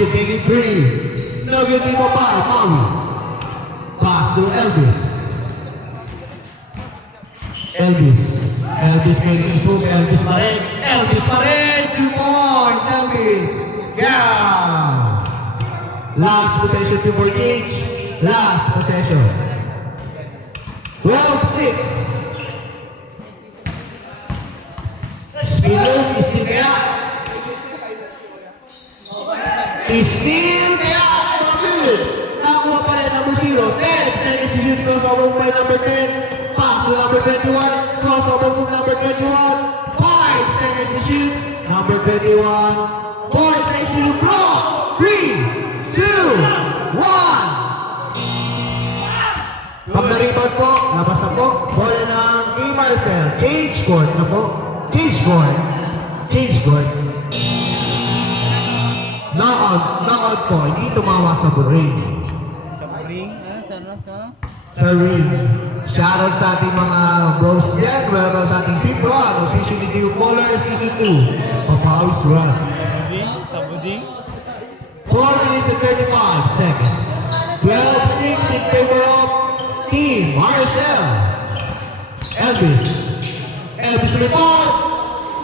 shoot taking 3. No good people by Maui. Pass to Elvis. Elvis making his move. Elvis pa rin. 2 points. Elvis. Yeah. Last possession before change. Last possession. 12-6. Spin move. Still kaya. Still kaya. Nakuha pa rin number 0. 10 seconds to shoot. Crossover by number 10. Pass to number 21. Crossover to number 21. 5 seconds to shoot. Number 21. 4 seconds to block. 3, 2, 1. Pag na-rebound po, labas na po. Bola ng Team Marcel. Change court na po. Change court. Knockout po. Hindi tumawa sa ring. Sa ring. Shoutout sa ating mga bros yan. Welcome sa ating Pip Rock. Season New Polar Season 2. Papawis runs. Sa buding. 4 minutes and 35 seconds. 12-6 in favor of Team Marcel. Elvis report.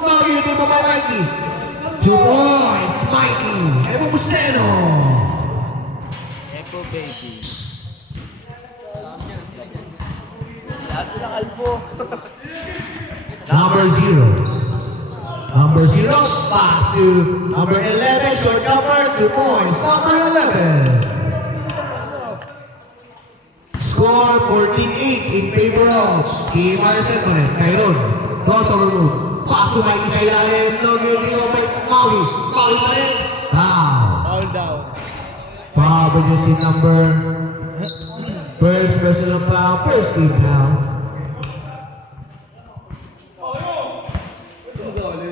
Lagi din mo ba Mikey? 2 points, Mikey. Evo Buseno. Echo baby. Number 0, pass to number 11, short number, 2 points, number 11. Score 14-8 in favor of Team Marcel. Tyron, crossover move. Pass to Mikey sa ilalim. No good, by Maui. Maui pa rin. Foul down. Foul niya si number first personal foul, first team foul.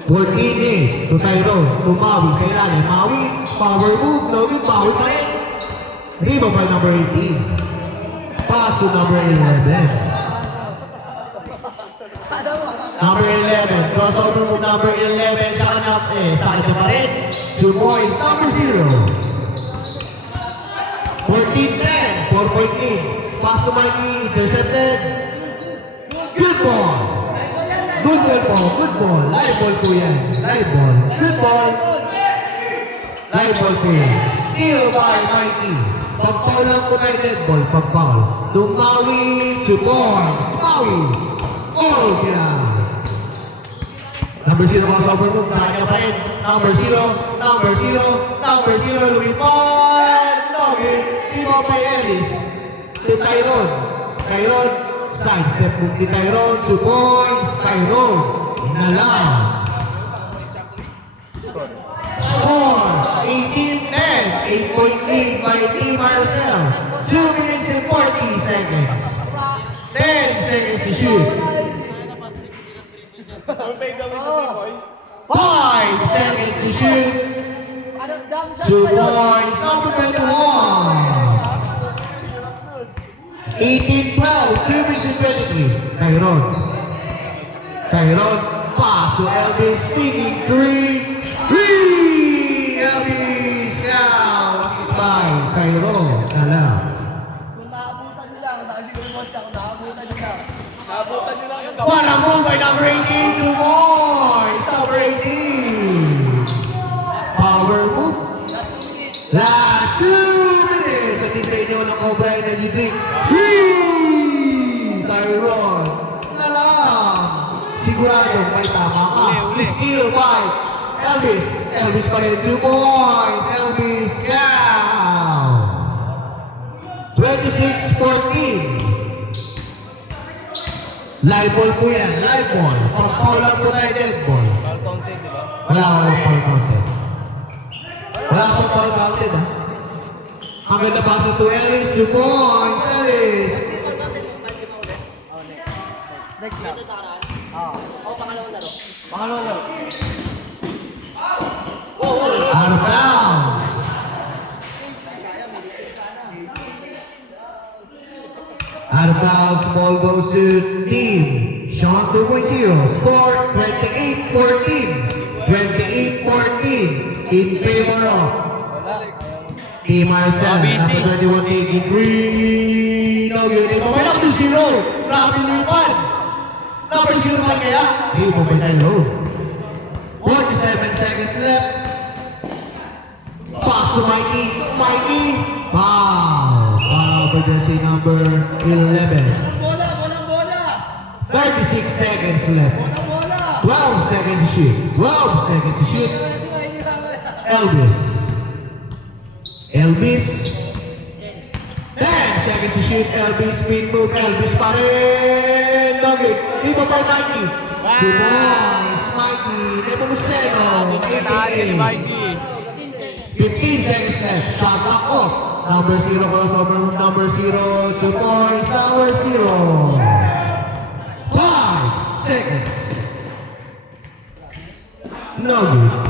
14-8 to Tyron, to Maui sa ilalim. Maui, power move, no good, Maui pa rin. Rebound by number 18. Pass to number 11. Number 11, crossover move number 11, tsaka sakit na pa rin. 2 points, number 0. 14-10, 4-point lead. Pass to Mikey, intercepted. Good ball. Live ball po yan. Good ball. Live ball po yan. Steal by Mikey. Pag-foul lang po tayo, dead ball. Pag-foul. To Maui, 2 points. Maui. All ground. Number 0 crossover move, kaya pa rin. Number 0, lumipad. Login, Timo by Ellis. To Tyron, side step move ni Tyron, 2 points. Tyron, inalang. Score, 18-10, 8-point lead by Team Marcel. 2 minutes and 40 seconds. 10 seconds to shoot. 5 seconds to shoot. 2 points, number 21. 18-12, 2 minutes and 23. Tyron, pass to Elvis, sticking 3. Elvis, now, is by Tyron. Kung naabutan nyo lang, saan siguro mo siya, kung naabutan nyo lang. Naabutan nyo lang yun. What a move by number 18, 2 points, number 18. Power move. Last 2 minutes. Last 2 minutes. At isa inyo ng Cobra Energy. Tyron. Nalang. Sigurado may tama ka. Steal by Elvis pa rin. 2 points. Elvis down. 26-14. Live ball po yan. Live ball. Pag-foul lang po tayo, dead ball. Foul counted, di ba? Wala foul counted. Wala akong foul counted, ha? Ang ganda paso to Ellis. 2 points. Ellis. Next na. Pangalawang laro. Out of bounds. Out of bounds, ball goes to Team Sean 2.0. Score 28-14. 28-14 in favor of Team Marcel, busy. number 21 taking green. No good. Number 0. Grabe lupan. Number 0 man kaya? 3 po by Tylo. 47 seconds left. Pass to Mikey. Mikey. Foul. Foul for jersey number 11. Bola, walang bola. 36 seconds left. Walang bola. 12 seconds to shoot. 12 seconds to shoot. Si Mikey lang wala. Elvis. Elvis. 10 seconds to shoot. Elvis spin move. Elvis pa rin. Nugget. Rebound by Mikey. Two points. Mikey. Nepomuceno. Tayo ni 88. Mikey. 15 seconds left. Shot clock off. Number 0 crossover. Number 0. 2 points. Number 0. 5 seconds. No good.